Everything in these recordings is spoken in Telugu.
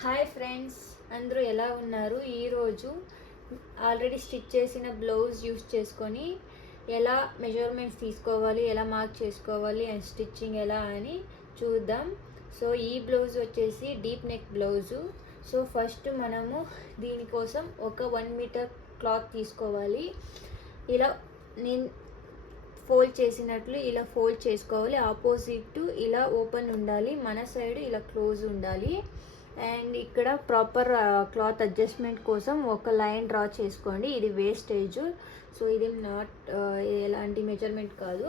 హాయ్ ఫ్రెండ్స్, అందరూ ఎలా ఉన్నారు? ఈరోజు ఆల్రెడీ స్టిచ్ చేసిన బ్లౌజ్ యూస్ చేసుకొని ఎలా మెజర్మెంట్స్ తీసుకోవాలి, ఎలా మార్క్ చేసుకోవాలి అండ్ స్టిచ్చింగ్ ఎలా అని చూద్దాం. సో ఈ బ్లౌజ్ వచ్చేసి deep neck blouse. So first మనము దీనికోసం ఒక 1 మీటర్ క్లాత్ తీసుకోవాలి. ఇలా నేను ఫోల్డ్ చేసినట్లు ఇలా ఫోల్డ్ చేసుకోవాలి. ఆపోజిట్ ఇలా ఓపెన్ ఉండాలి, మన సైడ్ ఇలా క్లోజ్ ఉండాలి. అండ్ ఇక్కడ ప్రాపర్ క్లాత్ అడ్జస్ట్మెంట్ కోసం ఒక లైన్ డ్రా చేసుకోండి. ఇది వేస్టేజ్, సో ఇది నాట్ ఎలాంటి మెజర్మెంట్ కాదు.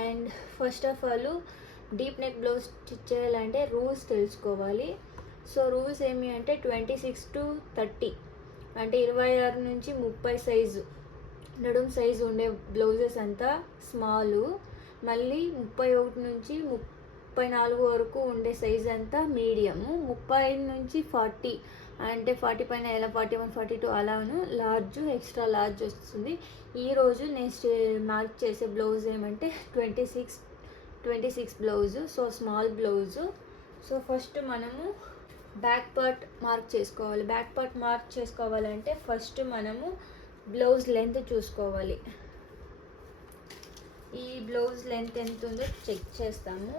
And first of all deep neck blouse stitch చేయాలంటే రూల్స్ తెలుసుకోవాలి. సో రూల్స్ ఏమి అంటే 26 to 30 అంటే 26 నుంచి 30 సైజు నడుం సైజు ఉండే బ్లౌజెస్ అంతా స్మాలు, మళ్ళీ 31 నుంచి 34 వరకు ఉండే సైజ్ అంతా మీడియము, 30 నుంచి 40 అంటే 40 పైన ఎలా 41 42 అలాను లార్జ్ ఎక్స్ట్రా లార్జ్ వస్తుంది. ఈరోజు నేను మార్క్ చేసే బ్లౌజ్ ఏమంటే 26 blouse, so small blouse. So first మనము బ్యాక్ పార్ట్ మార్క్ చేసుకోవాలి. బ్యాక్ పార్ట్ మార్క్ చేసుకోవాలంటే ఫస్ట్ మనము బ్లౌజ్ లెంత్ చూసుకోవాలి. ఈ బ్లౌజ్ లెంత్ ఎంత ఉందో చెక్ చేస్తాము.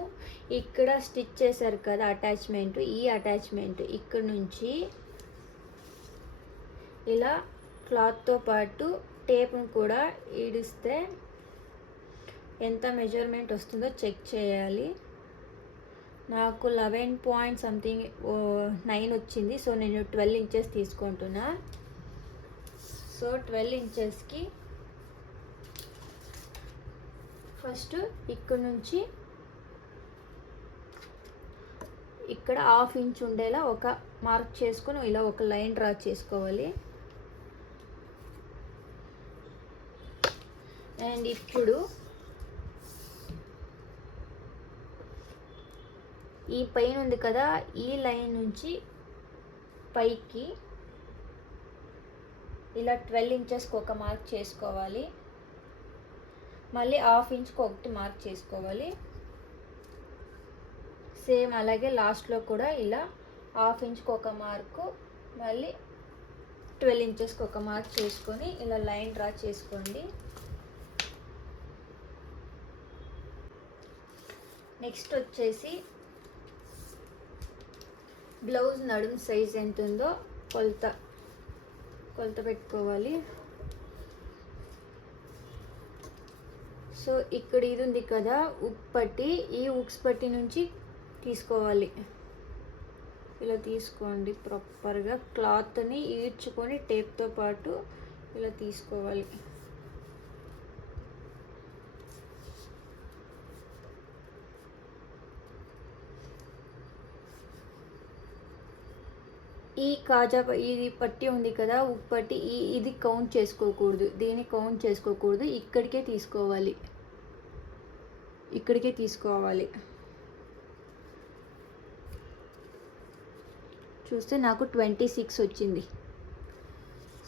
ఇక్కడ స్టిచ్ చేశారు కదా అటాచ్మెంట్, ఈ అటాచ్మెంట్ ఇక్కడ నుంచి ఇలా క్లాత్తో పాటు టేప్ను కూడా ఈడిస్తే ఎంత మెజర్మెంట్ వస్తుందో చెక్ చేయాలి. నాకు 11 పాయింట్ సంథింగ్ 9 వచ్చింది. సో నేను 12 ఇంచెస్ తీసుకుంటున్నా. సో 12 ఇంచెస్కి ఫస్ట్ ఇక్కడ నుంచి ఇక్కడ ½ ఇంచ్ ఉండేలా ఒక మార్క్ చేసుకొని ఇలా ఒక లైన్ డ్రా చేసుకోవాలి. అండ్ ఇప్పుడు ఈ పైన ఉంది కదా, ఈ లైన్ నుంచి పైకి ఇలా 12 ఇంచెస్కి ఒక మార్క్ చేసుకోవాలి. మళ్ళీ ½ ఇంచ్కి ఒకటి మార్క్ చేసుకోవాలి. సేమ్ అలాగే లాస్ట్లో కూడా ఇలా ½ ఇంచ్కి ఒక మార్కు, మళ్ళీ 12 ఇంచెస్కి ఒక మార్క్ చేసుకొని ఇలా లైన్ డ్రా చేసుకోండి. నెక్స్ట్ వచ్చేసి బ్లౌజ్ నడుం సైజ్ ఎంత ఉందో కొలత పెట్టుకోవాలి. సో ఇక్కడ ఇది ఉంది కదా ఉక్ పట్టి, ఈ ఉక్స్ పట్టి నుంచి తీసుకోవాలి. ఇలా తీసుకోండి, ప్రాపర్గా క్లాత్ని ఈడ్చుకొని టేప్తో పాటు ఇలా తీసుకోవాలి. ఈ ఇది పట్టి ఉంది కదా ఉక్ పట్టి, ఇది కౌంట్ చేసుకోకూడదు, దీన్ని కౌంట్ చేసుకోకూడదు, ఇక్కడికే తీసుకోవాలి. చూస్తే నాకు 26 వచ్చింది.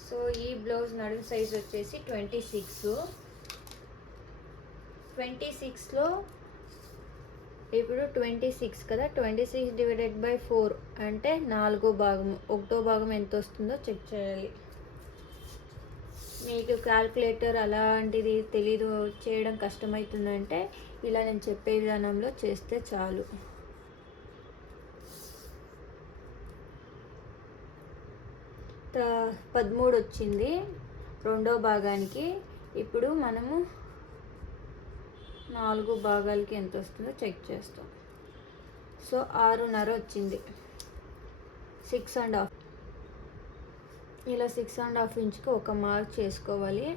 సో ఈ బ్లౌజ్ నడుం సైజ్ వచ్చేసి 26లో ఇప్పుడు 26 కదా, 26 డివైడెడ్ బై 4 అంటే 4వ భాగము. 1వ భాగం ఎంత వస్తుందో చెక్ చేయాలి. మీకు క్యాల్కులేటర్ అలాంటిది తెలీదు, చేయడం కష్టమవుతుందంటే ఇలా నేను చెప్పే విధానంలో చేస్తే చాలు. త 13 వచ్చింది 2వ భాగానికి. ఇప్పుడు మనము 4 భాగాలకి ఎంత వస్తుందో చెక్ చేస్తాం. సో 6.5 వచ్చింది. 6.5 ఇలా 6.5 ఇంచ్కి ఒక మార్క్ చేసుకోవాలి.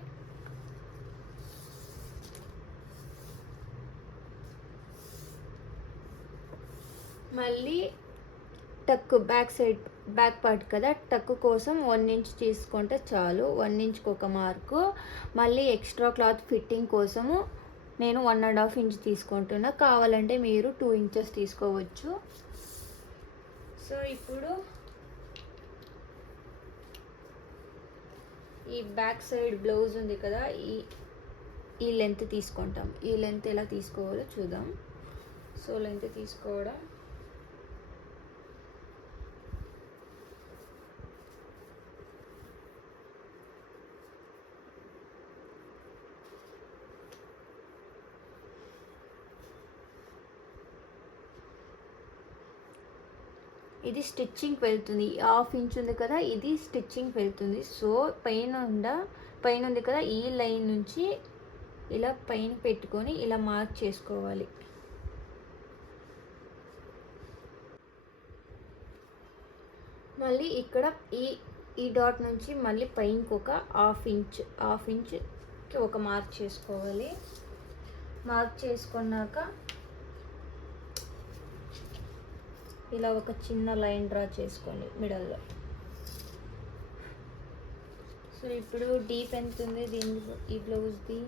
మళ్ళీ టక్ బ్యాక్ పార్ట్ కదా, టక్ కోసం 1 ఇంచ్ తీసుకుంటే చాలు. 1 ఇంచ్కి ఒక మార్కు. మళ్ళీ ఎక్స్ట్రా క్లాత్ ఫిట్టింగ్ కోసము నేను 1.5 ఇంచ్ తీసుకుంటున్నా, కావాలంటే మీరు 2 ఇంచెస్ తీసుకోవచ్చు. సో ఇప్పుడు ఈ బ్యాక్ సైడ్ బ్లౌజ్ ఉంది కదా, ఈ లెంత్ తీసుకుంటాం. ఈ లెంత్ ఎలా తీసుకోవాలో చూద్దాం. సో లెంత్ తీసుకోవడం ఇది స్టిచ్చింగ్కి వెళ్తుంది. 1/2 ఇంచ్ ఉంది కదా, ఇది స్టిచ్చింగ్కి వెళ్తుంది. సో పైన ఉంది కదా, ఈ లైన్ నుంచి ఇలా పైన పెట్టుకొని ఇలా మార్క్ చేసుకోవాలి. మళ్ళీ ఇక్కడ ఈ డాట్ నుంచి మళ్ళీ పైనకి ఒక హాఫ్ ఇంచ్కి ఒక మార్క్ చేసుకోవాలి. మార్క్ చేసుకున్నాక ఇలా ఒక చిన్న లైన్ డ్రా చేసుకోండి మిడల్లో. సో ఇప్పుడు డీప్ ఎంత ఉంది ఈ బ్లౌజ్ది?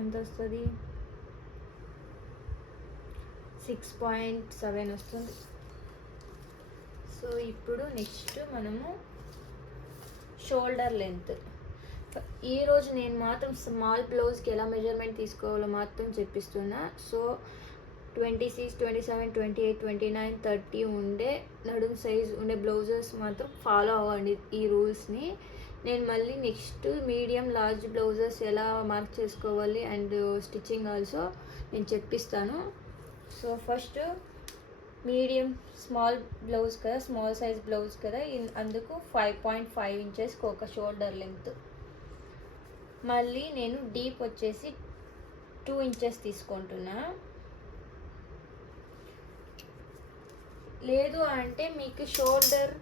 ఎంత వస్తుంది? 6.7 వస్తుంది. సో ఇప్పుడు నెక్స్ట్ మనము షోల్డర్ లెంత్. ఈరోజు నేను మాత్రం స్మాల్ బ్లౌజ్కి ఎలా మెజర్మెంట్ తీసుకోవాలో మాత్రం చెప్పిస్తున్నా. సో 26, 27, 28, 29, 30 ఉండే నడుం సైజ్ ఉండే బ్లౌజెస్ మాత్రం ఫాలో అవ్వండి ఈ రూల్స్ని. నేను మళ్ళీ నెక్స్ట్ మీడియం లార్జ్ బ్లౌజెస్ ఎలా మార్క్ చేసుకోవాలి అండ్ స్టిచ్చింగ్ ఆల్సో నేను చెప్పిస్తాను. So first medium small blouse కదా, స్మాల్ సైజ్ బ్లౌజ్ కదా, అందుకు 5.5 ఇంచెస్కి ఒక షోల్డర్ లెంత్. మళ్ళీ నేను డీప్ వచ్చేసి 2 ఇంచెస్ తీసుకుంటున్నా. లేదు అంటే మీకు షోల్డర్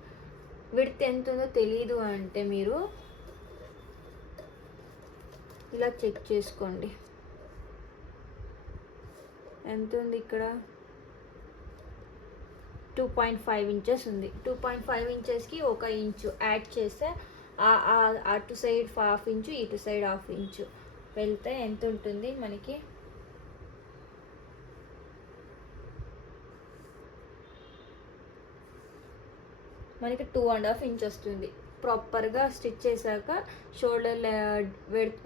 విడ్త్ ఎంత ఉందో తెలీదు అంటే మీరు ఇలా చెక్ చేసుకోండి. ఎంత ఉంది ఇక్కడ? 2.5 ఇంచెస్ ఉంది. 2.5 ఇంచెస్కి 1 ఇంచు యాడ్ చేస్తే అటు సైడ్ 1/2 ఇంచు, ఇటు సైడ్ 1/2 ఇంచు వెళ్తే ఎంత ఉంటుంది మనకి? మనకి 2.5 ఇంచ్ వస్తుంది. ప్రాపర్గా స్టిచ్ చేశాక షోల్డర్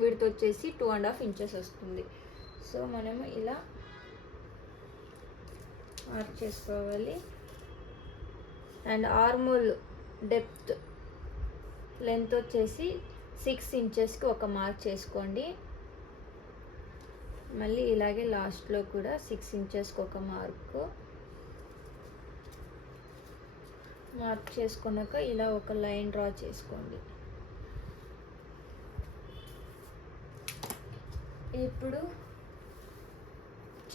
విడ్త్ వచ్చేసి 2.5 ఇంచెస్ వస్తుంది. సో మనము ఇలా మార్క్ చేసుకోవాలి. అండ్ ఆర్మోల్ డెప్త్ లెంత్ వచ్చేసి 6 ఇంచెస్కి ఒక మార్క్ చేసుకోండి. మళ్ళీ ఇలాగే లాస్ట్లో కూడా 6 ఇంచెస్కి ఒక మార్క్ చేసుకున్నాక ఇలా ఒక లైన్ డ్రా చేసుకోండి. ఇప్పుడు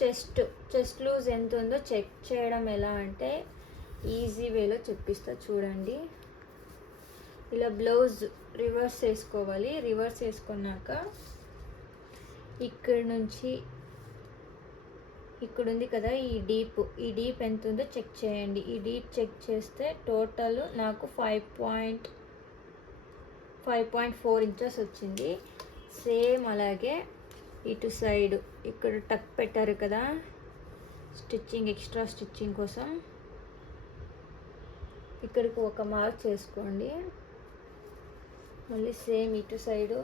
చెస్ట్ లూజ్ ఎంత ఉందో చెక్ చేయడం ఎలా అంటే ఈజీ వేలో చెప్పిస్తా చూడండి. ఇలా బ్లౌజ్ రివర్స్ వేసుకోవాలి. రివర్స్ వేసుకున్నాక ఇక్కడ నుంచి ఇక్కడ ఉంది కదా ఈ డీప్ ఎంత ఉందో చెక్ చేయండి. ఈ డీప్ చెక్ చేస్తే టోటల్ నాకు 5.4 ఇంచెస్ వచ్చింది. సేమ్ అలాగే ఇటు సైడ్ ఇక్కడ టక్ పెట్టారు కదా స్టిచ్చింగ్, ఎక్స్ట్రా స్టిచ్చింగ్ కోసం ఇక్కడికి ఒక మార్క్ చేసుకోండి. మళ్ళీ సేమ్ ఇటు సైడు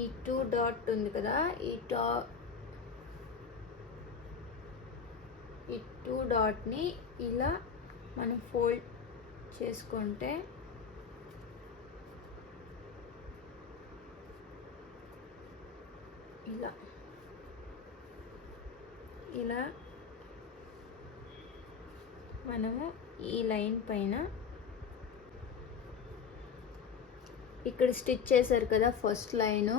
ఈ 2 డాట్ ఉంది కదా, ఈ 2 డాట్ని ఇలా మనం ఫోల్డ్ చేసుకుంటే ఇలా మనము ఈ లైన్ పైన ఇక్కడ స్టిచ్ చేశారు కదా ఫస్ట్ లైను,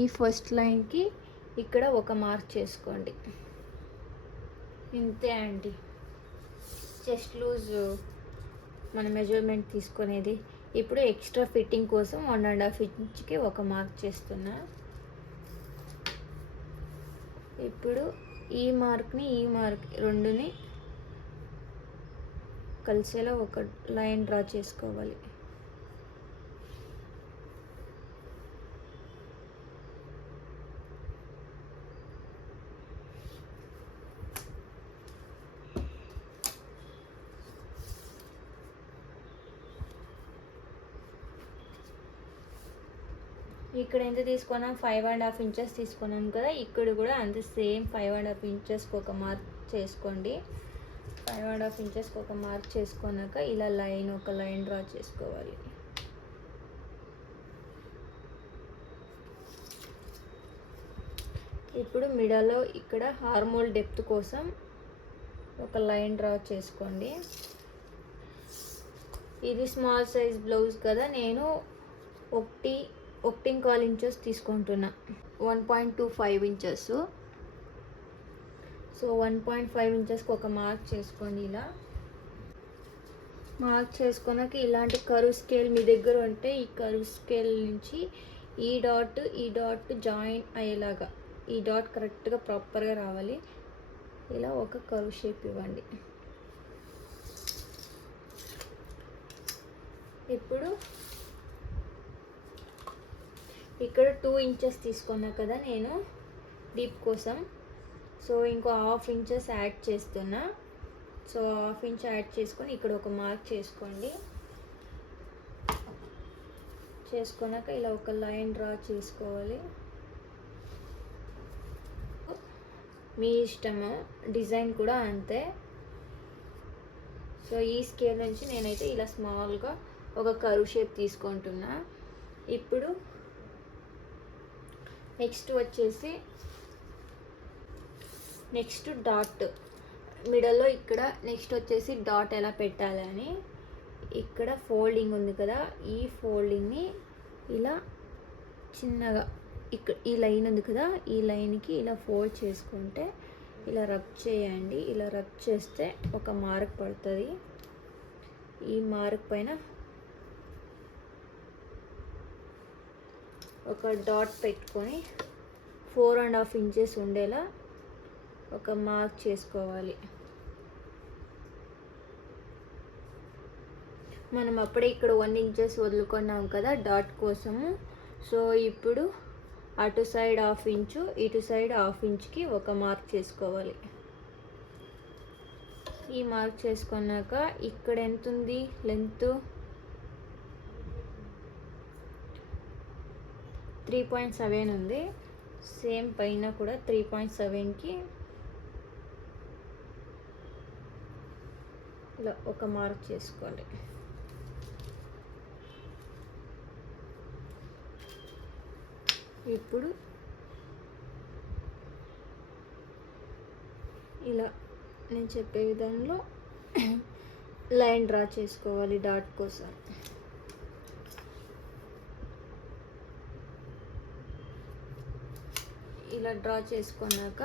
ఈ ఫస్ట్ లైన్కి ఇక్కడ ఒక మార్క్ చేసుకోండి. ఇంతే అండి చెస్ట్ లూజ్ మన మెజర్మెంట్ తీసుకునేది. ఇప్పుడు ఎక్స్ట్రా ఫిట్టింగ్ కోసం 1.5 ఇంచ్కి ఒక మార్క్ చేస్తున్నా. ఇప్పుడు ఈ మార్క్ని ఈ మార్క్ రెండుని కలిసేలా ఒక లైన్ డ్రా చేసుకోవాలి. ఇక్కడ ఎంత తీసుకున్నాం, 5.5 ఇంచెస్ తీసుకున్నాం కదా, ఇక్కడ కూడా అంతే సేమ్ 5.5 ఇంచెస్కి ఒక మార్క్ చేసుకోండి. 5.5 ఇంచెస్కి ఒక మార్క్ చేసుకున్నాక ఇలా ఒక లైన్ డ్రా చేసుకోవాలి. ఇప్పుడు మిడల్లో ఇక్కడ హార్మోల్ డెప్త్ కోసం ఒక లైన్ డ్రా చేసుకోండి. ఇది స్మాల్ సైజ్ బ్లౌజ్ కదా, నేను 1.25 ఇంచెస్ తీసుకుంటున్నా, 1.25 ఇంచెస్. సో 1.5 ఇంచెస్కి ఒక మార్క్ చేసుకోండి. ఇలా మార్క్ చేసుకున్నాక ఇలాంటి కర్వ్ స్కేల్ మీ దగ్గర ఉంటే ఈ కర్వ్ స్కేల్ నుంచి ఈ డాట్ జాయిన్ అయ్యేలాగా, ఈ డాట్ కరెక్ట్గా ప్రాపర్గా రావాలి. ఇలా ఒక కర్వ్ షేప్ ఇవ్వండి. ఇప్పుడు ఇక్కడ 2 ఇంచెస్ తీసుకున్నా కదా నేను డీప్ కోసం, సో ఇంకో 1/2 ఇంచెస్ యాడ్ చేస్తున్నా. సో 1/2 ఇంచ్ యాడ్ చేసుకొని ఇక్కడ ఒక మార్క్ చేసుకోండి. చేసుకున్నాక ఇలా ఒక లైన్ డ్రా చేసుకోవాలి. మీ ఇష్టము, డిజైన్ కూడా అంతే. సో ఈ స్కేల్ నుంచి నేనైతే ఇలా స్మాల్గా ఒక కర్వ్ షేప్ తీసుకుంటున్నా. ఇప్పుడు నెక్స్ట్ వచ్చేసి డాట్ మిడల్లో ఇక్కడ నెక్స్ట్ వచ్చేసి డాట్ ఎలా పెట్టాలని, ఇక్కడ ఫోల్డింగ్ ఉంది కదా, ఈ ఫోల్డింగ్ని ఇలా చిన్నగా ఇక్కడ ఈ లైన్ ఉంది కదా, ఈ లైన్కి ఇలా ఫోల్డ్ చేసుకుంటే ఇలా రబ్ చేయండి. ఇలా రబ్ చేస్తే ఒక మార్క్ పడుతుంది. ఈ మార్క్ పైన ఒక డాట్ పెట్టుకొని 4.5 ఇంచెస్ ఉండేలా ఒక మార్క్ చేసుకోవాలి. మనం అప్పుడే ఇక్కడ 1 ఇంచెస్ వదులుకున్నాం కదా డాట్ కోసము. సో ఇప్పుడు అటు సైడ్ 1/2 ఇంచు, ఇటు సైడ్ 1/2 ఇంచ్కి ఒక మార్క్ చేసుకోవాలి. ఈ మార్క్ చేసుకున్నాక ఇక్కడ ఎంత ఉంది లెంత్, 3.7 ఉంది. సేమ్ పైన కూడా 3.7కి ఇలా ఒక మార్క్ చేసుకోండి. ఇప్పుడు ఇలా నేను చెప్పే విధంలో లైన్ డ్రా చేసుకోవాలి డాట్ కోసం. ఇలా డ్రా చేసుకున్నాక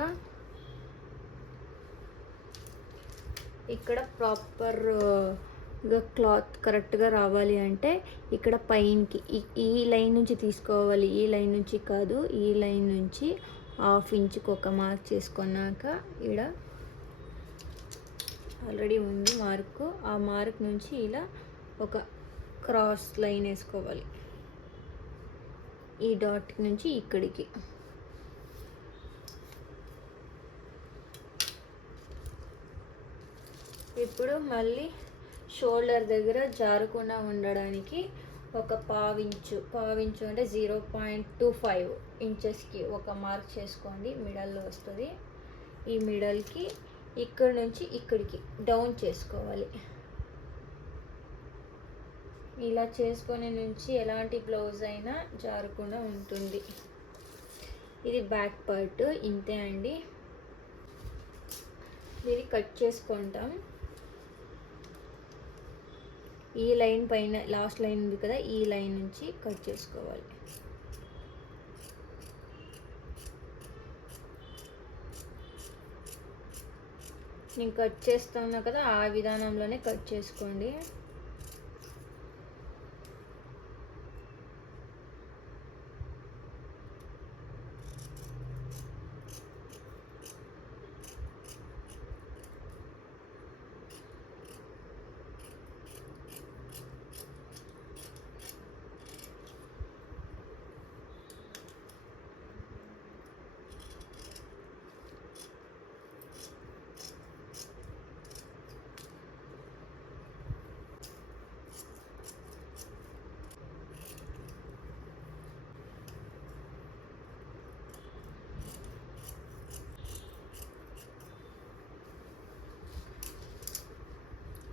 ఇక్కడ ప్రాపర్గా క్లాత్ కరెక్ట్గా రావాలి అంటే ఇక్కడ పైనకి ఈ లైన్ నుంచి తీసుకోవాలి, ఈ లైన్ నుంచి కాదు, ఈ లైన్ నుంచి 1/2 ఇంచుకి ఒక మార్క్ చేసుకున్నాక ఇక్కడ ఆల్రెడీ ఉంది మార్కు, ఆ మార్క్ నుంచి ఇలా ఒక క్రాస్ లైన్ వేసుకోవాలి ఈ డాట్ నుంచి ఇక్కడికి. ఇప్పుడు మళ్ళీ షోల్డర్ దగ్గర జారకుండా ఉండడానికి ఒక పావించు అంటే 0.25 ఇంచెస్కి ఒక మార్క్ చేసుకోండి. మిడల్లో వస్తుంది. ఈ మిడల్కి ఇక్కడ నుంచి ఇక్కడికి డౌన్ చేసుకోవాలి. ఇలా చేసుకునే నుంచి ఎలాంటి బ్లౌజ్ అయినా జారకుండా ఉంటుంది. ఇది బ్యాక్ పార్ట్, ఇంతే అండి. దీన్ని కట్ చేసుకుంటాం. ఈ లైన్ పైన లాస్ట్ లైన్ ఉంది కదా, ఈ లైన్ నుంచి కట్ చేసుకోవాలి. నేను కట్ చేస్తున్నా కదా, ఆ విధానంలోనే కట్ చేసుకోండి.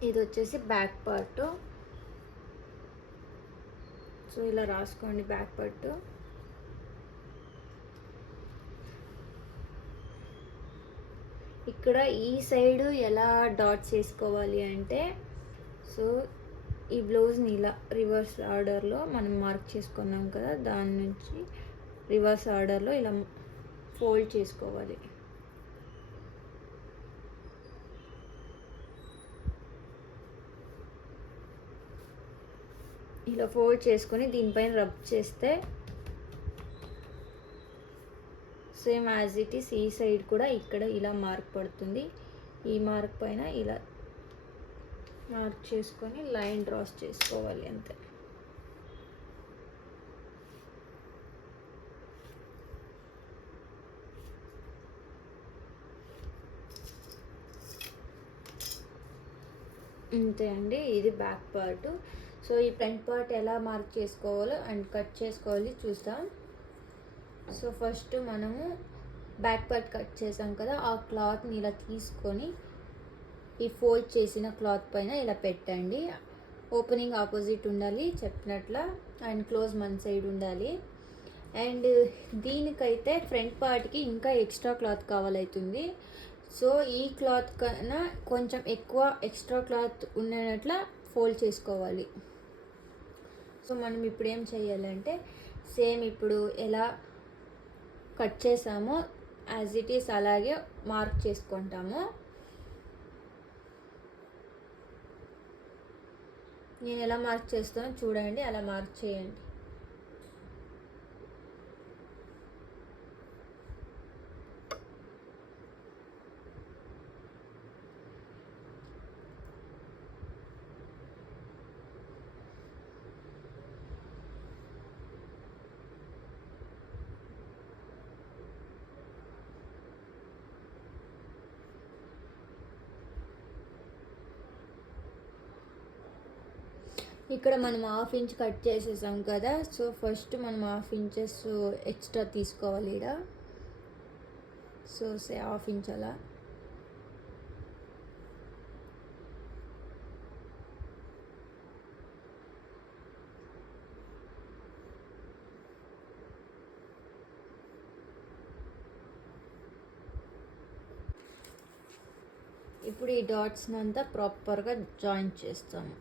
ఇది వచ్చేసి బ్యాక్ పార్ట్. సో ఇలా రాసుకోండి బ్యాక్ పార్ట్. ఇక్కడ ఈ సైడ్ ఎలా డాట్స్ వేసుకోవాలి అంటే, సో ఈ బ్లౌజ్ని ఇలా రివర్స్ ఆర్డర్లో మనం మార్క్ చేసుకున్నాం కదా, దాని నుంచి రివర్స్ ఆర్డర్లో ఇలా ఫోల్డ్ చేసుకోవాలి. ఇలా ఫోల్డ్ చేసుకొని దీనిపైన రబ్ చేస్తే సేమ్ యాజ్ ఇట్ ఈస్ ఈ సైడ్ కూడా ఇక్కడ ఇలా మార్క్ పడుతుంది. ఈ మార్క్ పైన ఇలా మార్క్ చేసుకొని లైన్ డ్రాస్ చేసుకోవాలి అంతే. అంతే అండి, ఇది బ్యాక్ పార్ట్. సో ఈ ఫ్రంట్ పార్ట్ ఎలా మార్క్ చేసుకోవాలో అండ్ కట్ చేసుకోవాలి చూస్తాం. సో ఫస్ట్ మనము బ్యాక్ పార్ట్ కట్ చేసాం కదా, ఆ క్లాత్ని ఇలా తీసుకొని ఈ ఫోల్డ్ చేసిన క్లాత్ పైన ఇలా పెట్టండి. ఓపెనింగ్ ఆపోజిట్ ఉండాలి చెప్పినట్ల, అండ్ క్లోజ్ మన సైడ్ ఉండాలి. అండ్ దీనికైతే ఫ్రంట్ పార్ట్కి ఇంకా ఎక్స్ట్రా క్లాత్ కావాలవుతుంది. సో ఈ క్లాత్ కన్నా కొంచెం ఎక్కువ ఎక్స్ట్రా క్లాత్ ఉన్నట్ల ఫోల్డ్ చేసుకోవాలి. సో మనం ఇప్పుడు ఏం చేయాలంటే, సేమ్ ఇప్పుడు ఎలా కట్ చేసామో యాజ్ ఇట్ ఈస్ అలాగే మార్క్ చేసుకుంటాము. నేను ఎలా మార్క్ చేస్తానో చూడండి, అలా మార్క్ చేయండి. ఇక్కడ మనం 1/2 ఇంచ్ కట్ చేసేసాం కదా, సో ఫస్ట్ మనం 1/2 ఇంచెస్ ఎక్స్ట్రా తీసుకోవాలి ఇక్కడ. సో 1/2 ఇంచ్ అలా. ఇప్పుడు ఈ డాట్స్ని అంతా ప్రాపర్గా జాయిన్ చేస్తాము.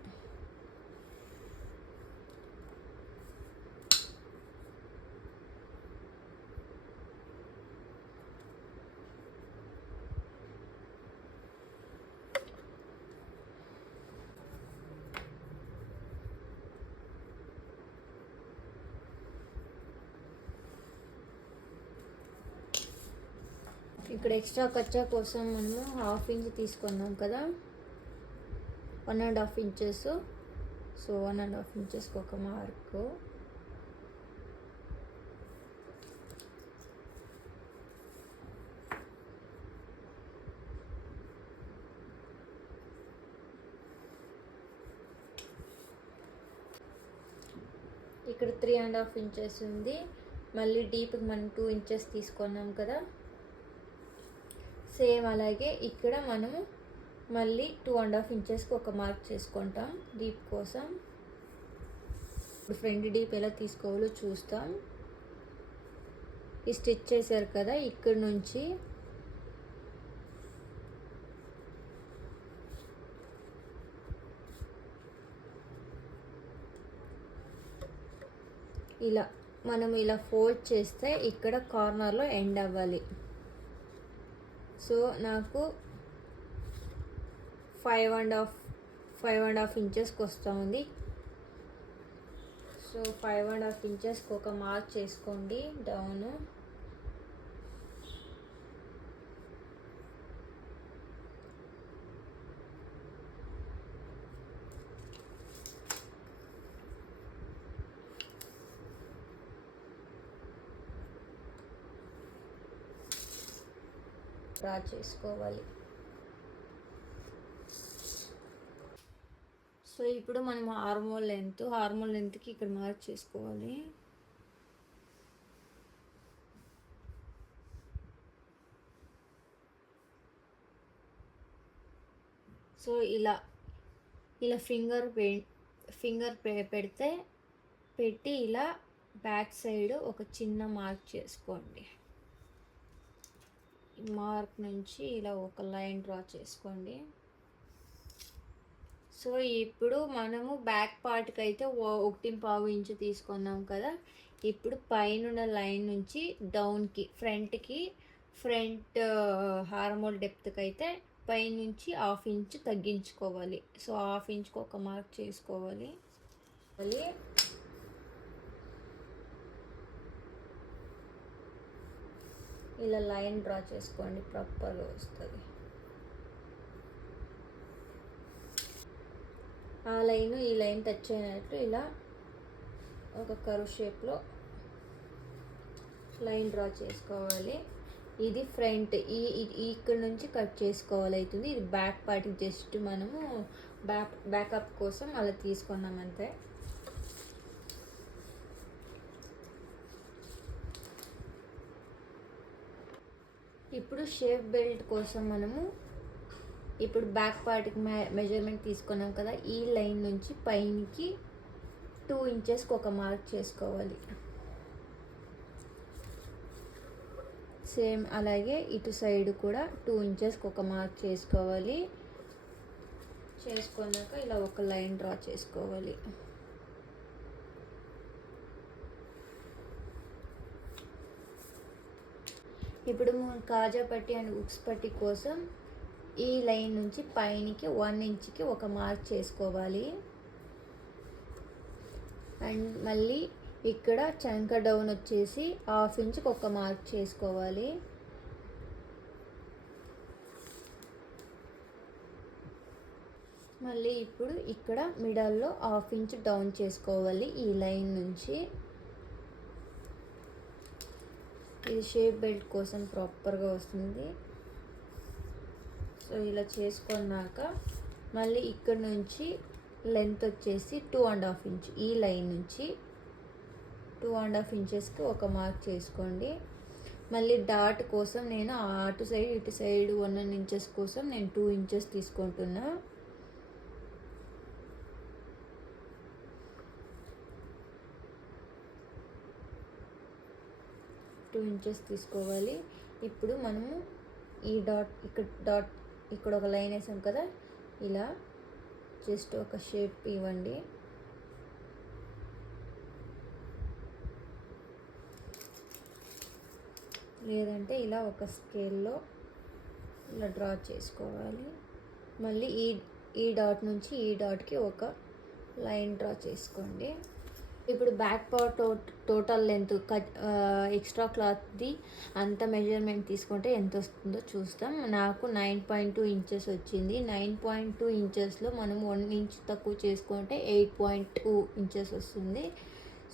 ఇక్కడ ఎక్స్ట్రా ఖర్చా కోసం మనము 1/2 ఇంచ్ తీసుకున్నాం కదా, 1.5 ఇంచెస్. సో 1.5 ఇంచెస్కి ఒక మార్కు. ఇక్కడ 3.5 ఇంచెస్ ఉంది. మళ్ళీ డీప్కి మనం 2 ఇంచెస్ తీసుకున్నాం కదా, సేమ్ అలాగే ఇక్కడ మనము మళ్ళీ 2.5 ఇంచెస్కి ఒక మార్క్ చేసుకుంటాం డీప్ కోసం. ఇప్పుడు ఫ్రంట్ డీప్ ఎలా తీసుకోవాలో చూస్తాం. ఈ స్టిచ్ చేశారు కదా, ఇక్కడ నుంచి ఇలా మనం ఇలా ఫోల్డ్ చేస్తే ఇక్కడ కార్నర్లో ఎండ్ అవ్వాలి. సో నాకు 5.5 ఇంచెస్కి వస్తూ ఉంది. సో 5.5 ఇంచెస్కి ఒక మార్క్ చేసుకోండి డౌన్. డ్రా చేసుకోవాలి. సో ఇప్పుడు మనం హార్మోన్ లెంత్కి ఇక్కడ మార్క్ చేసుకోవాలి. సో ఇలా ఇలా ఫింగర్ పెట్టి ఇలా బ్యాక్ సైడ్ ఒక చిన్న మార్క్ చేసుకోండి. మార్క్ నుంచి ఇలా ఒక లైన్ డ్రా చేసుకోండి. సో ఇప్పుడు మనము బ్యాక్ పార్ట్కి అయితే 1.5 ఇంచు తీసుకున్నాం కదా. ఇప్పుడు పైన లైన్ నుంచి డౌన్కి ఫ్రంట్ హార్మోల్ డెప్త్కి అయితే పైనుంచి 1/2 ఇంచు తగ్గించుకోవాలి. సో 1/2 ఇంచుకి ఒక మార్క్ చేసుకోవాలి. మళ్ళీ ఇలా లైన్ డ్రా చేసుకోండి, ప్రాపర్గా వస్తుంది. ఆ లైన్ ఈ లైన్ టచ్ అయినట్టు ఇలా ఒక కర్వ్ షేప్లో లైన్ డ్రా చేసుకోవాలి. ఇది ఫ్రంట్ ఇక్కడ నుంచి కట్ చేసుకోవాలి అవుతుంది. ఇది బ్యాక్ పార్ట్కి జస్ట్ మనము బ్యాకప్ కోసం అలా తీసుకున్నాం అంతే. ఇప్పుడు షేప్ బెల్ట్ కోసం మనము ఇప్పుడు బ్యాక్ పార్ట్కి మెజర్మెంట్ తీసుకున్నాం కదా. ఈ లైన్ నుంచి పైనకి 2 ఇంచెస్కి ఒక మార్క్ చేసుకోవాలి. సేమ్ అలాగే ఇటు సైడ్ కూడా 2 ఇంచెస్కి ఒక మార్క్ చేసుకోవాలి. చేసుకున్నాక ఇలా ఒక లైన్ డ్రా చేసుకోవాలి. ఇప్పుడు కాజా పట్టి అండ్ ఉక్స్ పట్టి కోసం ఈ లైన్ నుంచి పైనకి 1 ఇంచ్కి ఒక మార్క్ చేసుకోవాలి. అండ్ మళ్ళీ ఇక్కడ చంక డౌన్ వచ్చేసి 1/2 ఇంచ్కి ఒక మార్క్ చేసుకోవాలి. మళ్ళీ ఇప్పుడు ఇక్కడ మిడల్లో 1/2 ఇంచ్ డౌన్ చేసుకోవాలి ఈ లైన్ నుంచి. ఇది షేప్ బెల్ట్ కోసం ప్రాపర్గా వస్తుంది. సో ఇలా చేసుకున్నాక మళ్ళీ ఇక్కడ నుంచి లెంత్ వచ్చేసి 2.5 ఇంచ్, ఈ లైన్ నుంచి 2.5 ఇంచెస్కి ఒక మార్క్ చేసుకోండి. మళ్ళీ డాట్ కోసం నేను అటు సైడ్ ఇటు సైడ్ 1 ఇంచెస్ కోసం నేను 2 ఇంచెస్ తీసుకుంటున్నా. తీసుకోవాలి. ఇప్పుడు మనము ఈ ఇక్కడ ఒక లైన్ వేసాం కదా, ఇలా జస్ట్ ఒక షేప్ ఇవ్వండి. లేదంటే ఇలా ఒక స్కేల్లో ఇలా డ్రా చేసుకోవాలి. మళ్ళీ ఈ డాట్ నుంచి ఈ డాట్కి ఒక లైన్ డ్రా చేసుకోండి. ఇప్పుడు back part total length extra క్లాత్ది అంత మెజర్మెంట్ తీసుకుంటే ఎంత వస్తుందో చూస్తాం. నాకు 9.2 ఇంచెస్ వచ్చింది. 9.2 ఇంచెస్లో మనం 1 ఇంచ్ తక్కువ చేసుకుంటే 8.2 ఇంచెస్ వస్తుంది.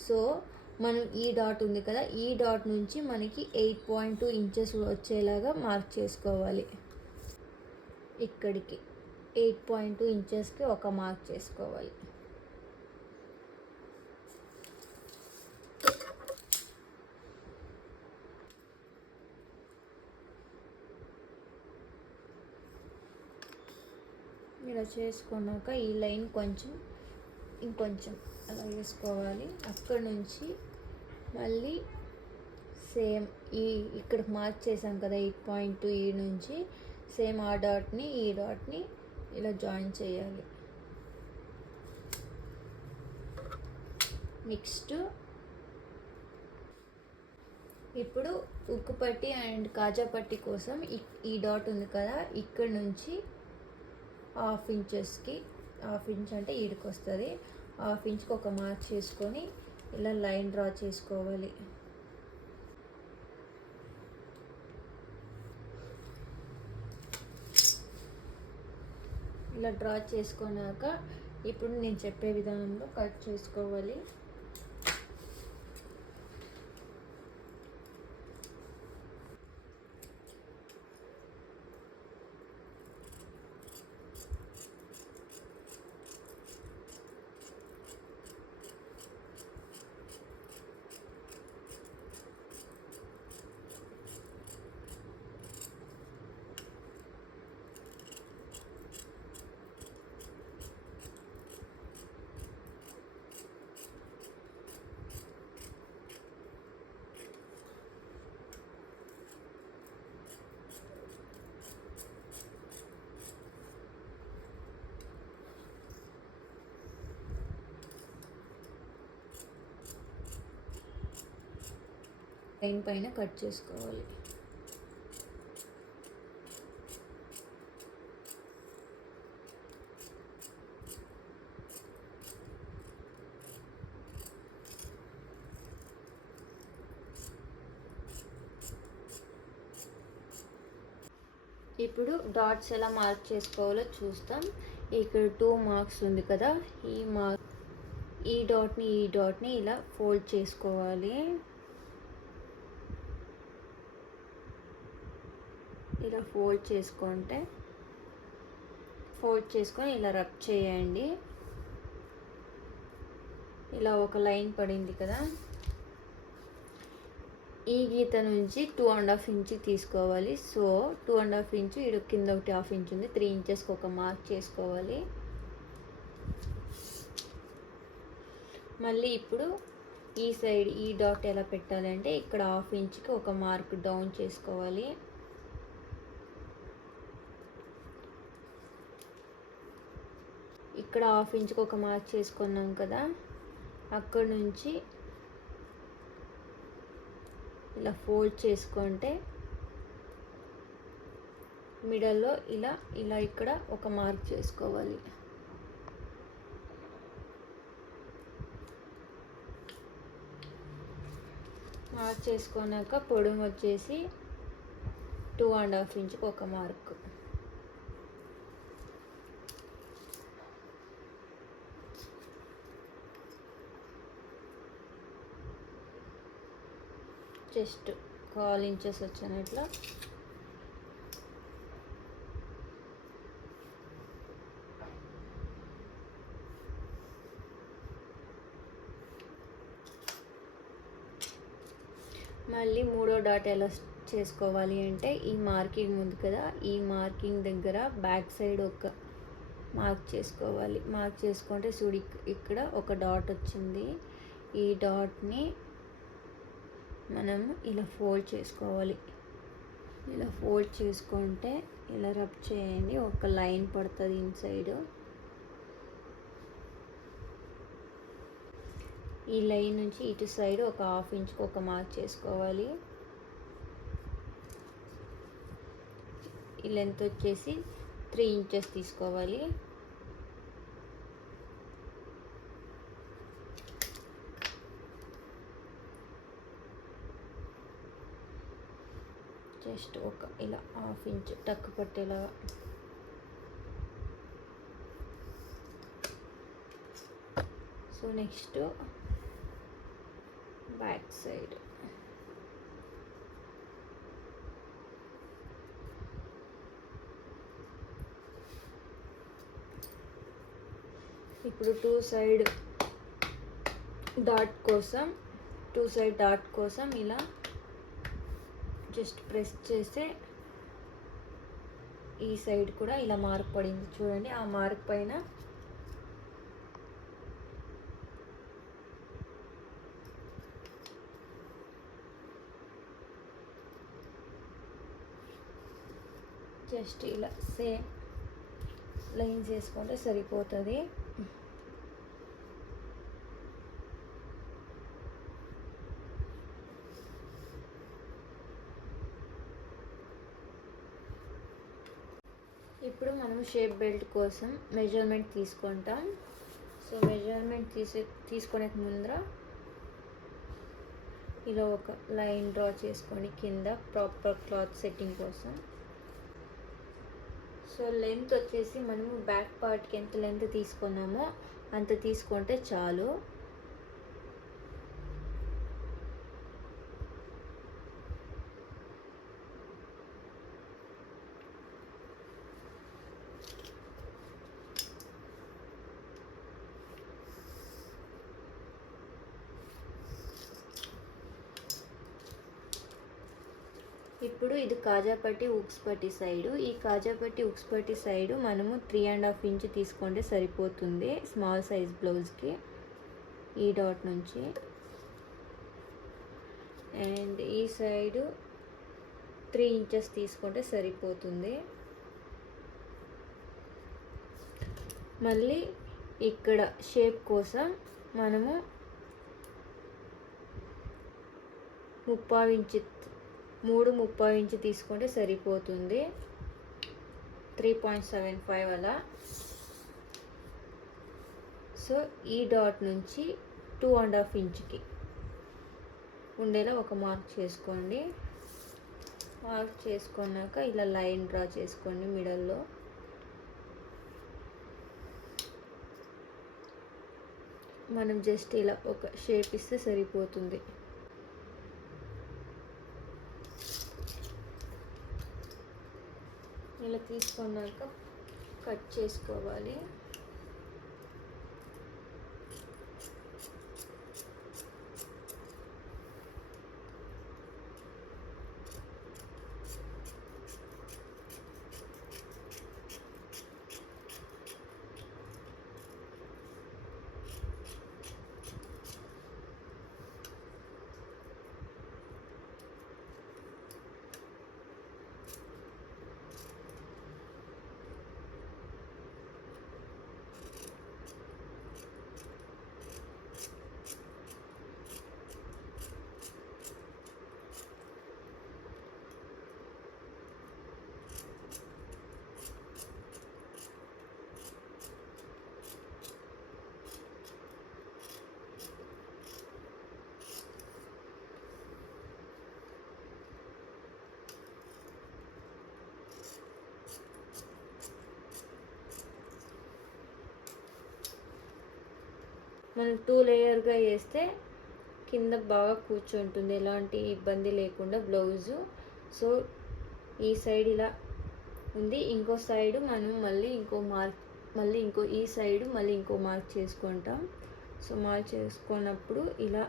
సో మనం ఈ డాట్ ఉంది కదా, ఈ డాట్ నుంచి మనకి 8.2 ఇంచెస్ వచ్చేలాగా మార్క్ చేసుకోవాలి. ఇక్కడికి 8.2 ఇంచెస్కి ఒక మార్క్ చేసుకోవాలి. ఇలా చేసుకున్నాక ఈ లైన్ ఇంకొంచెం అలా వేసుకోవాలి. అక్కడ నుంచి మళ్ళీ సేమ్ ఇక్కడ మార్క్ చేసాం కదా 8.2, ఈ నుంచి సేమ్ ఈ డాట్ని ఇలా జాయిన్ చేయాలి. నెక్స్ట్ ఇప్పుడు ఉక్కు పట్టి అండ్ కాజా పట్టి కోసం ఈ డాట్ ఉంది కదా, ఇక్కడ నుంచి 1/2 ఇంచెస్కి 1/2 ఇంచ్ అంటే ఈడికి వస్తుంది. 1/2 ఇంచ్కి ఒక మార్క్ చేసుకొని ఇలా లైన్ డ్రా చేసుకోవాలి. ఇలా డ్రా చేసుకున్నాక ఇప్పుడు నేను చెప్పే విధానంలో కట్ చేసుకోవాలి. లైన్ పైన కట్ చేసుకోవాలి. ఇప్పుడు డాట్స్ ఎలా మార్క్ చేసుకోవాలో చూస్తాం. ఇక్కడ 2 మార్క్స్ ఉంది కదా, ఈ డాట్ని ఇలా ఫోల్డ్ చేసుకోవాలి. ఇలా ఫోల్డ్ చేసుకొని ఇలా రబ్ చేయండి. ఇలా ఒక లైన్ పడింది కదా, ఈ గీత నుంచి 2.5 ఇంచ్ తీసుకోవాలి. సో 2.5 ఇంచ్, ఇటు కింద ఒకటి 1/2 ఇంచ్ ఉంది, 3 ఇంచెస్కి ఒక మార్క్ చేసుకోవాలి. మళ్ళీ ఇప్పుడు ఈ సైడ్ ఈ డాట్ ఎలా పెట్టాలి అంటే ఇక్కడ 1/2 ఇంచ్కి ఒక మార్క్ డౌన్ చేసుకోవాలి. ఇక్కడ 1/2 ఇంచ్కి ఒక మార్క్ చేసుకున్నాం కదా, అక్కడ నుంచి ఇలా ఫోల్డ్ చేసుకుంటే మిడల్లో ఇలా ఇక్కడ ఒక మార్క్ చేసుకోవాలి. మార్క్ చేసుకున్నాక పొడవు వచ్చేసి 2.5 ఇంచ్కి ఒక మార్క్. జస్ట్ 1/4 ఇంచెస్ వచ్చినట్లా మళ్ళీ మూడో డాట్ ఎలా చేసుకోవాలి అంటే ఈ మార్కింగ్ ఉంది కదా, ఈ మార్కింగ్ దగ్గర బ్యాక్ సైడ్ ఒక మార్క్ చేసుకోవాలి. మార్క్ చేసుకుంటే చూడు ఇక్కడ ఒక డాట్ వచ్చింది. ఈ డాట్ని మనం ఇలా ఫోల్డ్ చేసుకోవాలి. ఇలా ఫోల్డ్ చేసుకుంటే ఇలా రబ్ చేయండి, ఒక లైన్ పడుతుంది ఇన్సైడ్. ఈ లైన్ నుంచి ఇటు సైడ్ ఒక 1/2 ఇంచ్కి ఒక మార్క్ చేసుకోవాలి. ఈ లెంత్ వచ్చేసి 3 ఇంచెస్ తీసుకోవాలి. జస్ట్ ఒక ఇలా 1/2 ఇంచ్ టక్ పట్టేలా. సో నెక్స్ట్ బ్యాక్ సైడ్ ఇప్పుడు టూ సైడ్ డాట్ కోసం ఇలా జస్ట్ ప్రెస్ చేస్తే ఈ సైడ్ కూడా ఇలా మార్క్ పడింది చూడండి. ఆ మార్క్ పైన జస్ట్ ఇలా సేమ్ లైన్స్ వేసుకుంటే సరిపోతుంది. ఇప్పుడు మనం షేప్ బెల్ట్ కోసం మెజర్మెంట్ తీసుకుంటాం. సో మెజర్మెంట్ తీసుకునే ముందర ఇలా ఒక లైన్ డ్రా చేసుకొని కింద ప్రాపర్ క్లాత్ సెట్టింగ్ కోసం. సో లెంత్ వచ్చేసి మనము బ్యాక్ పార్ట్కి ఎంత లెంత్ తీసుకున్నామో అంత తీసుకుంటే చాలు. ఇప్పుడు ఇది కాజాపట్టి ఉక్స్ పట్టి సైడు. ఈ కాజాపట్టి ఉక్స్ పట్టి సైడు మనము 3.5 ఇంచ్ తీసుకుంటే సరిపోతుంది స్మాల్ సైజ్ బ్లౌజ్కి. ఈ డాట్ నుంచి అండ్ ఈ సైడు 3 ఇంచెస్ తీసుకుంటే సరిపోతుంది. మళ్ళీ ఇక్కడ షేప్ కోసం మనము 3.5 ఇంచ్ 3.5 ఇంచ్ తీసుకుంటే సరిపోతుంది. 3.75 అలా. సో ఈ డాట్ నుంచి 2.5 ఇంచ్కి ఉండేలా ఒక మార్క్ చేసుకోండి. మార్క్ చేసుకున్నాక ఇలా లైన్ డ్రా చేసుకోండి మిడల్లో. మనం జస్ట్ ఇలా ఒక షేప్ ఇస్తే సరిపోతుంది. ఇలా తీసుకున్నాక కట్ చేసుకోవాలి. మనం 2 లేయర్గా వేస్తే కింద బాగా కూర్చుంటుంది, ఎలాంటి ఇబ్బంది లేకుండా బ్లౌజు. సో ఈ సైడ్ ఇలా ఉంది, ఇంకో సైడు మనం ఈ సైడు మళ్ళీ ఇంకో మార్క్ చేసుకుంటాం. సో మార్క్ చేసుకున్నప్పుడు ఇలా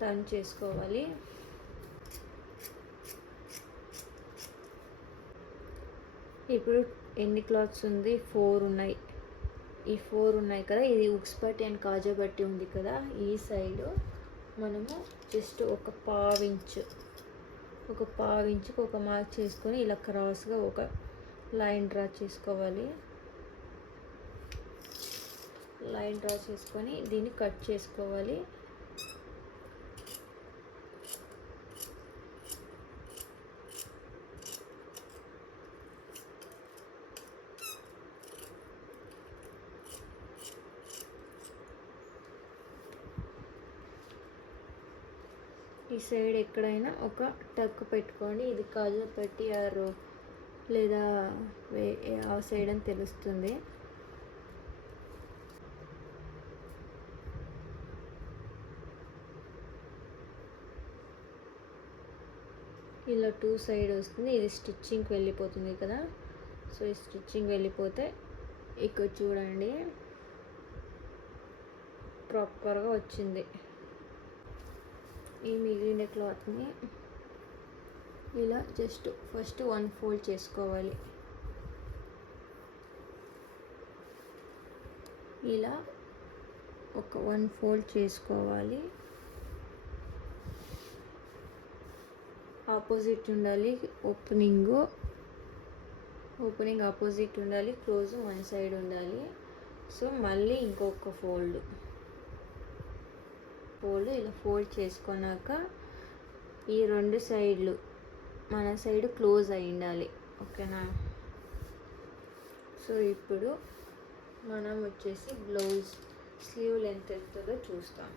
టర్న్ చేసుకోవాలి. ఇప్పుడు ఎన్ని క్లాత్స్ ఉంది? 4 ఉన్నాయి. ఈ 4 ఉన్నాయి కదా, ఇది ఉక్స్ పట్టి అండ్ కాజా పట్టి ఉంది కదా. ఈ సైడు మనము జస్ట్ ఒక 1/2 ఇంచుకి ఒక మార్క్ చేసుకొని ఇలా క్రాస్గా ఒక లైన్ డ్రా చేసుకోవాలి. లైన్ డ్రా చేసుకొని దీన్ని కట్ చేసుకోవాలి. ఈ సైడ్ ఎక్కడైనా ఒక టక్ పెట్టుకోండి. ఇది కాజా పెట్టి లేదా ఆ సైడ్ అని తెలుస్తుంది. ఇలా 2 సైడ్ వస్తుంది. ఇది స్టిచ్చింగ్కి వెళ్ళిపోతుంది కదా. సో ఈ స్టిచ్చింగ్ వెళ్ళిపోతే ఇక్కడ చూడండి ప్రాపర్గా వచ్చింది. ఈ మిగిలిన క్లాత్ని ఇలా జస్ట్ ఫస్ట్ 1 ఫోల్డ్ చేసుకోవాలి. ఇలా ఒక 1 ఫోల్డ్ చేసుకోవాలి. ఆపోజిట్ ఉండాలి, ఓపెనింగ్ ఆపోజిట్ ఉండాలి, క్లోజ్ వన్ సైడ్ ఉండాలి. సో మళ్ళీ ఇంకొక ఫోల్డ్ ఇలా ఫోల్డ్ చేసుకున్నాక ఈ 2 సైడ్లు మన సైడ్ క్లోజ్ అయి ఉండాలి. ఓకేనా? సో ఇప్పుడు మనం వచ్చేసి బ్లౌజ్ స్లీవ్ లెంత్ ఎంతదో చూస్తాం.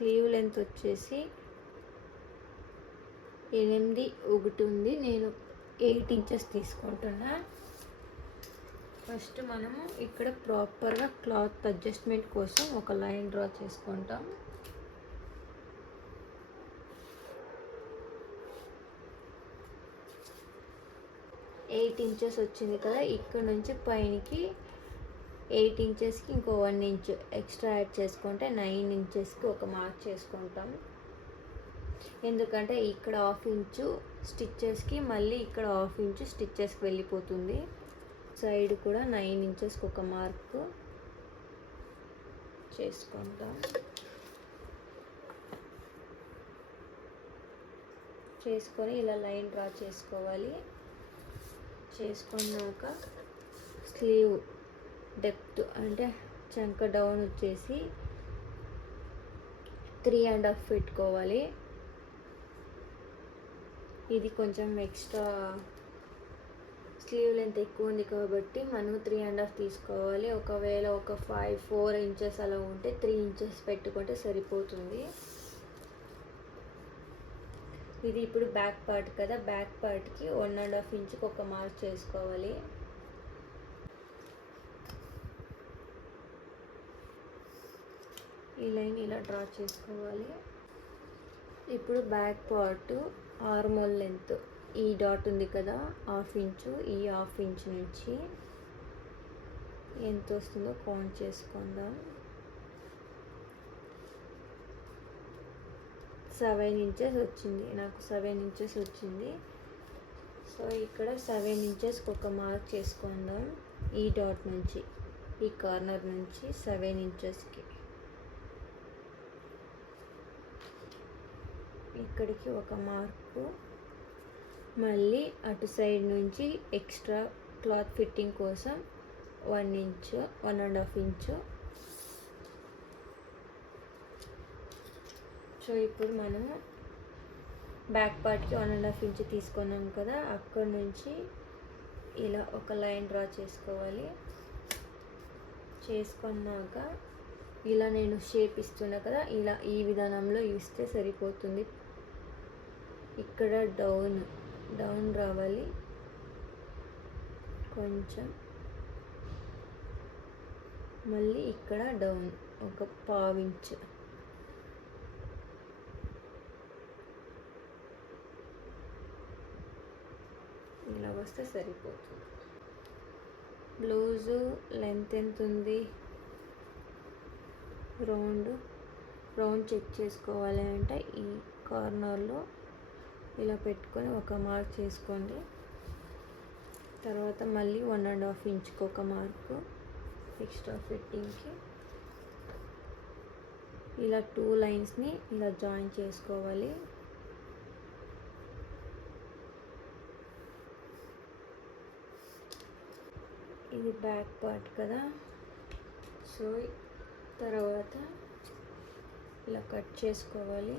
స్లీవ్ లెంత్ వచ్చేసి 8 ఉంది. నేను 8 ఇంచెస్ తీసుకుంటున్నా. ఫస్ట్ మనము ఇక్కడ ప్రాపర్గా క్లాత్ అడ్జస్ట్మెంట్ కోసం ఒక లైన్ డ్రా చేసుకుంటాం. ఎయిట్ ఇంచెస్ వచ్చింది కదా, ఇక్కడ నుంచి పైనకి 8 ఇంచెస్కి ఇంకో 1 ఇంచ్ ఎక్స్ట్రా యాడ్ చేసుకుంటే 9 ఇంచెస్కి ఒక మార్క్ చేసుకుంటాం. ఎందుకంటే ఇక్కడ 1/2 ఇంచు స్టిచ్చెస్కి, మళ్ళీ ఇక్కడ 1/2 ఇంచు స్టిచ్చెస్కి వెళ్ళిపోతుంది. సైడ్ కూడా 9 ఇంచెస్కి ఒక మార్క్ చేసుకుంటాం. చేసుకొని ఇలా లైన్ డ్రా చేసుకోవాలి. చేసుకున్నాక స్లీవ్ డెప్త్ అంటే చంక డౌన్ వచ్చేసి 3.5 పెట్టుకోవాలి. ఇది కొంచెం ఎక్స్ట్రా స్లీవ్ లెంత్ ఎక్కువ ఉంది కాబట్టి మనం 3.5 తీసుకోవాలి. ఒకవేళ ఒక 4 ఇంచెస్ అలా ఉంటే 3 ఇంచెస్ పెట్టుకుంటే సరిపోతుంది. ఇది ఇప్పుడు బ్యాక్ పార్ట్ కదా, బ్యాక్ పార్ట్కి 1.5 ఇంచుకి ఒక మార్క్ చేసుకోవాలి. ఈ లైన్ ఇలా డ్రా చేసుకోవాలి. ఇప్పుడు బ్యాక్ పార్ట్ ఆర్మోల్ లెంత్ ఈ డాట్ ఉంది కదా 1/2 ఇంచు, ఈ 1/2 ఇంచ్ నుంచి ఎంత వస్తుందో కౌంట్ చేసుకుందాం. 7 ఇంచెస్ వచ్చింది, నాకు 7 ఇంచెస్ వచ్చింది. సో ఇక్కడ 7 ఇంచెస్కి ఒక మార్క్ చేసుకుందాం. ఈ డాట్ నుంచి ఈ కార్నర్ నుంచి 7 ఇంచెస్కి ఇక్కడికి ఒక మార్కు. మళ్ళీ అటు సైడ్ నుంచి ఎక్స్ట్రా క్లాత్ ఫిట్టింగ్ కోసం 1 ఇంచు 1.5 ఇంచు. సో ఇప్పుడు మనము బ్యాక్ పార్ట్కి 1.5 ఇంచు తీసుకున్నాం కదా, అక్కడ నుంచి ఇలా ఒక లైన్ డ్రా చేసుకోవాలి. చేసుకున్నాక ఇలా నేను షేప్ ఇస్తున్నా కదా, ఇలా ఈ విధానంలో ఇస్తే సరిపోతుంది. ఇక్కడ డౌన్ రావాలి కొంచెం, మళ్ళీ ఇక్కడ డౌన్ ఒక 1/2 ఇంచు. ఇలా వస్తే సరిపోతుంది. బ్లౌజు లెంత్ ఎంత ఉంది, రౌండ్ చెక్ చేసుకోవాలి అంటే ఈ కార్నర్లో ఇలా పెట్టుకొని ఒక మార్క్ చేసుకోండి. తర్వాత మళ్ళీ 1.5 ఇంచుకి ఒక మార్కు ఎక్స్ట్రా ఫిట్టింగ్కి. ఇలా 2 లైన్స్ని ఇలా జాయిన్ చేసుకోవాలి. ఇది బ్యాక్ పార్ట్ కదా, సో తర్వాత ఇలా కట్ చేసుకోవాలి.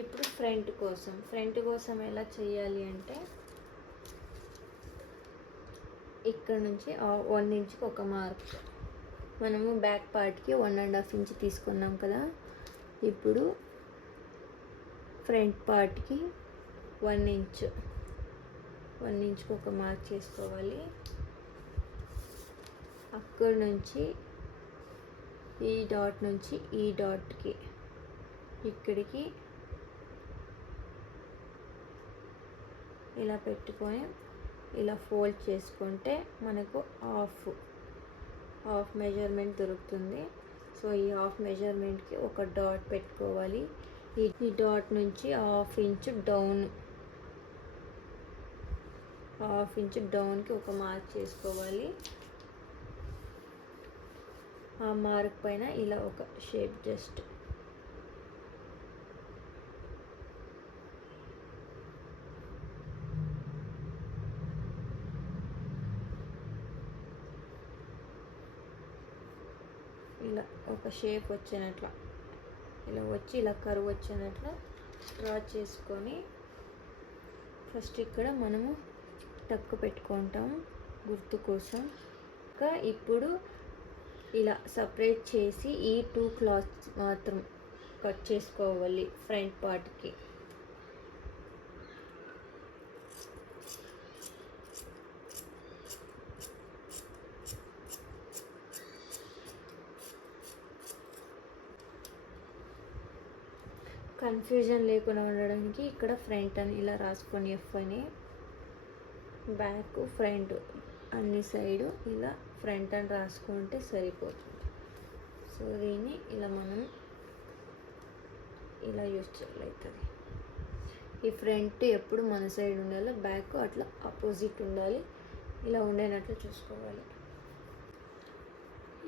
ఇప్పుడు ఫ్రంట్ కోసం ఎలా చేయాలి అంటే ఇక్కడ నుంచి 1 ఇంచుకి ఒక మార్క్. మనము బ్యాక్ పార్ట్కి 1.5 ఇంచ్ తీసుకున్నాం కదా, ఇప్పుడు ఫ్రంట్ పార్ట్కి 1 ఇంచుకి ఒక మార్క్ చేసుకోవాలి. అక్కడ నుంచి ఈ డాట్ నుంచి ఈ డాట్కి ఇక్కడికి ఇలా పెట్టుకొని ఇలా ఫోల్డ్ చేసుకుంటే మనకు హాఫ్ మెజర్మెంట్ దొరుకుతుంది. సో ఈ హాఫ్ మెజర్మెంట్కి ఒక డాట్ పెట్టుకోవాలి. ఈ డాట్ నుంచి 1/2 ఇంచు డౌన్కి ఒక మార్క్ చేసుకోవాలి. ఆ మార్క్ పైన ఇలా ఒక షేప్ జస్ట్ ఇలా ఒక షేప్ వచ్చినట్ల ఇలా కర్వ్ వచ్చినట్ల డ్రా చేసుకొని ఫస్ట్ ఇక్కడ మనము టక్కు పెట్టుకుంటాం గుర్తు కోసం. ఇంకా ఇప్పుడు ఇలా సపరేట్ చేసి ఈ 2 క్లాత్స్ మాత్రం కట్ చేసుకోవాలి ఫ్రంట్ పార్ట్కి. కన్ఫ్యూజన్ లేకుండా ఉండడానికి ఇక్కడ ఫ్రంట్ అని ఇలా రాసుకొని ఎఫ్ అని, బ్యాక్ ఫ్రంట్ అన్ని సైడు ఇలా ఫ్రంట్ అని రాసుకుంటే సరిపోతుంది. సో దీన్ని ఇలా మనం ఇలా యూజ్ చేయాలవుతుంది. ఈ ఫ్రంట్ ఎప్పుడు మన సైడ్ ఉండాలి, బ్యాక్ అట్లా ఆపోజిట్ ఉండాలి, ఇలా ఉండేటట్లు చూసుకోవాలి.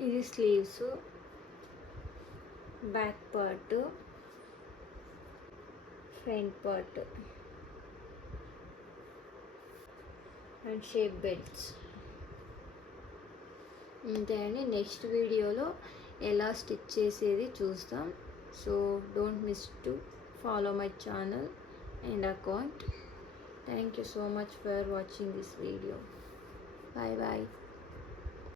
ఇది sleeves, back part, front part and shape belts. అంతే అండి. నెక్స్ట్ వీడియోలో ఎలా స్టిచ్ చేసేది చూస్తాం. So don't miss to follow my channel and account. Thank you so much for watching this video. Bye bye.